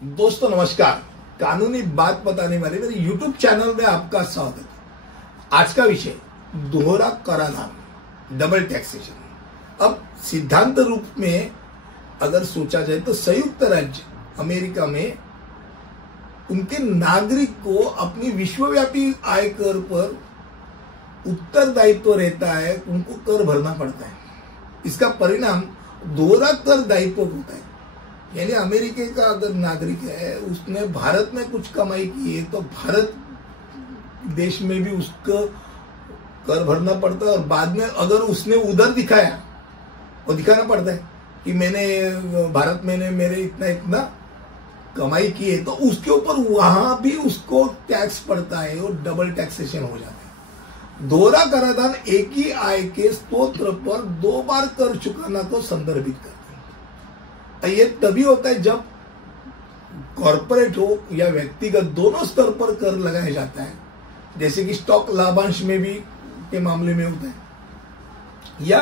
दोस्तों नमस्कार। कानूनी बात बताने वाले मेरे YouTube चैनल में आपका स्वागत है। आज का विषय दोहरा कराधान, डबल टैक्सेशन। अब सिद्धांत रूप में अगर सोचा जाए तो संयुक्त राज्य अमेरिका में उनके नागरिक को अपनी विश्वव्यापी आयकर पर उत्तरदायित्व रहता है, उनको कर भरना पड़ता है। इसका परिणाम दोहरा कर दायित्व होता है। यानी अमेरिका का अगर नागरिक है, उसने भारत में कुछ कमाई की है तो भारत देश में भी उसको कर भरना पड़ता है, और बाद में अगर उसने उधर दिखाया, वो दिखाना पड़ता है कि मैंने भारत में मेरे इतना इतना कमाई की है, तो उसके ऊपर वहां भी उसको टैक्स पड़ता है और डबल टैक्सेशन हो जाता है। दोहरा कराधान एक ही आय के स्रोत पर दो बार कर चुकाना को संदर्भित करता है। ये तभी होता है जब कॉर्पोरेट हो या व्यक्तिगत, दोनों स्तर पर कर लगाया जाता है, जैसे कि स्टॉक लाभांश में भी के मामले में होता है, या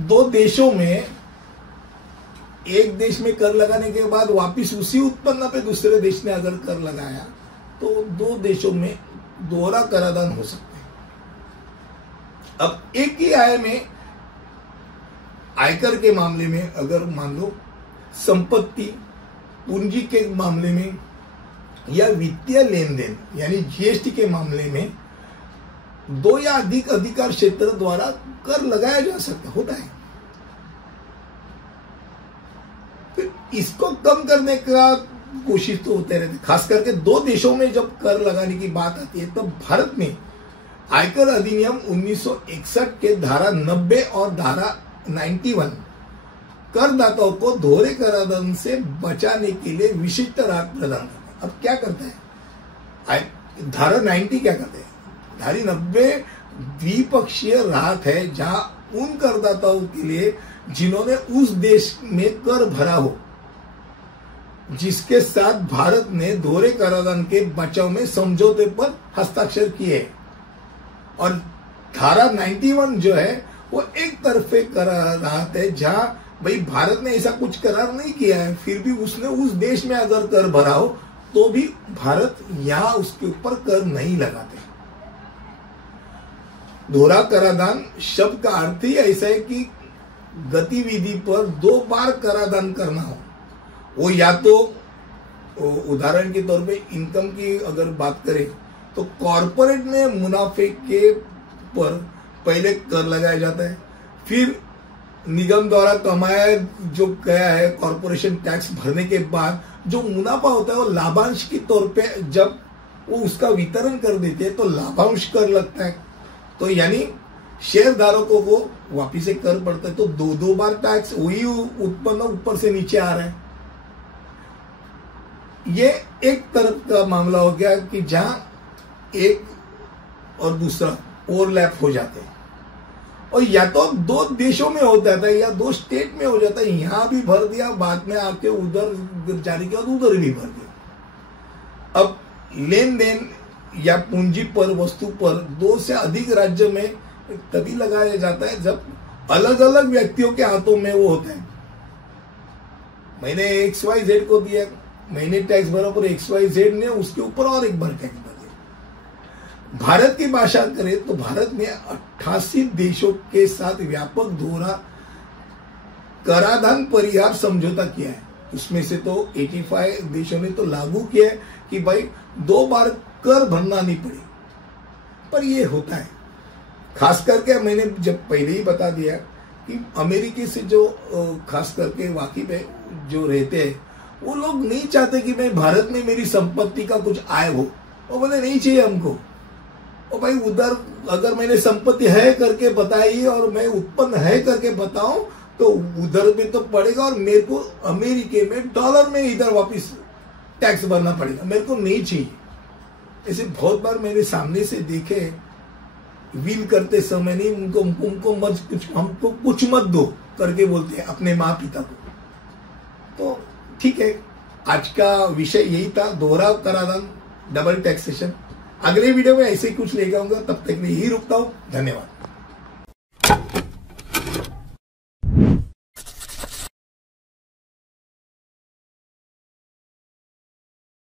दो देशों में एक देश में कर लगाने के बाद वापिस उसी उत्पन्न पे दूसरे देश ने अगर कर लगाया तो दो देशों में दोहरा कराधान हो सकता है। अब एक ही आय में आयकर के मामले में अगर मान लो संपत्ति पूंजी के मामले में या वित्तीय लेन देन यानी जीएसटी के मामले में दो या अधिक अधिकार क्षेत्र द्वारा कर लगाया जा सकता होता है। फिर इसको कम करने का कोशिश तो होते रहते, खास करके दो देशों में जब कर लगाने की बात आती है तो भारत में आयकर अधिनियम 1961 के धारा 90 और धारा 91 करदाताओं को दोहरे कराधान से बचाने के लिए विशिष्ट राहत प्रदान करता है। अब क्या करता है धारा 90 क्या करता है? धारा 90 द्विपक्षीय राहत है, जहां उन करदाताओं के लिए जिन्होंने उस देश में कर भरा हो जिसके साथ भारत ने दोहरे कराधान के बचाव में समझौते पर हस्ताक्षर किए। और धारा 91 जो है वो एक तरफे करार है, जहां भाई भारत ने ऐसा कुछ करार नहीं किया है, फिर भी उसने उस देश में अगर कर भरा हो तो भी भारत यहां उसके ऊपर कर नहीं लगाते। दोहरा कराधान शब्द का अर्थ ही ऐसा है कि गतिविधि पर दो बार कराधान करना हो। वो या तो उदाहरण के तौर पे इनकम की अगर बात करें तो कॉर्पोरेट में मुनाफे के पर पहले कर लगाया जाता है, फिर निगम द्वारा कमाया जो गया है कॉर्पोरेशन टैक्स भरने के बाद जो मुनाफा होता है वो लाभांश के तौर पे जब वो उसका वितरण कर देते हैं तो लाभांश कर लगता है। तो यानी शेयर धारकों को वापिस से कर पड़ता है, तो दो बार टैक्स वही उत्पन्न ऊपर से नीचे आ रहा है। ये एक तरफ का मामला हो गया कि जहां एक और दूसरा ओवरलैप हो जाते हैं, और या तो दो देशों में हो जाता है या दो स्टेट में हो जाता है। यहां भी भर दिया, बाद में आके उधर जारी किया तो उधर भी भर दिया। अब लेन देन या पूंजी पर, वस्तु पर दो से अधिक राज्य में तभी लगाया जाता है जब अलग अलग व्यक्तियों के हाथों में वो होता है। मैंने XYZ को दिया, मैंने टैक्स भरा पर XYZ ने उसके ऊपर और एक बार टैक्स भरा। भारत की भाषा करें तो भारत ने 88 देशों के साथ व्यापक दोहरा कराधान परिहार समझौता किया है। उसमें से तो 85 देशों ने तो लागू किया है कि भाई दो बार कर भरना नहीं पड़े, पर ये होता है। खास करके मैंने जब पहले ही बता दिया कि अमेरिकी से जो खास करके वाकिफ है जो रहते हैं, वो लोग नहीं चाहते कि मैं भारत में मेरी संपत्ति का कुछ आय हो। वो बोले नहीं चाहिए हमको। और भाई उधर अगर मैंने संपत्ति है करके बताई और मैं उत्पन्न है करके बताऊं तो उधर में तो पड़ेगा, और मेरे को अमेरिका में डॉलर में इधर वापस टैक्स भरना पड़ेगा। मेरे को नहीं चाहिए। ऐसे बहुत बार मेरे सामने से देखे, विल करते समय नहीं उनको मत कुछ, हमको कुछ मत दो करके बोलते हैं अपने माँ पिता को। तो ठीक है, आज का विषय यही था, दोहरा कराधान, डबल टैक्सेशन। अगले वीडियो में ऐसे ही कुछ लेकर आऊंगा, तब तक मैं यही रुकता हूं। धन्यवाद।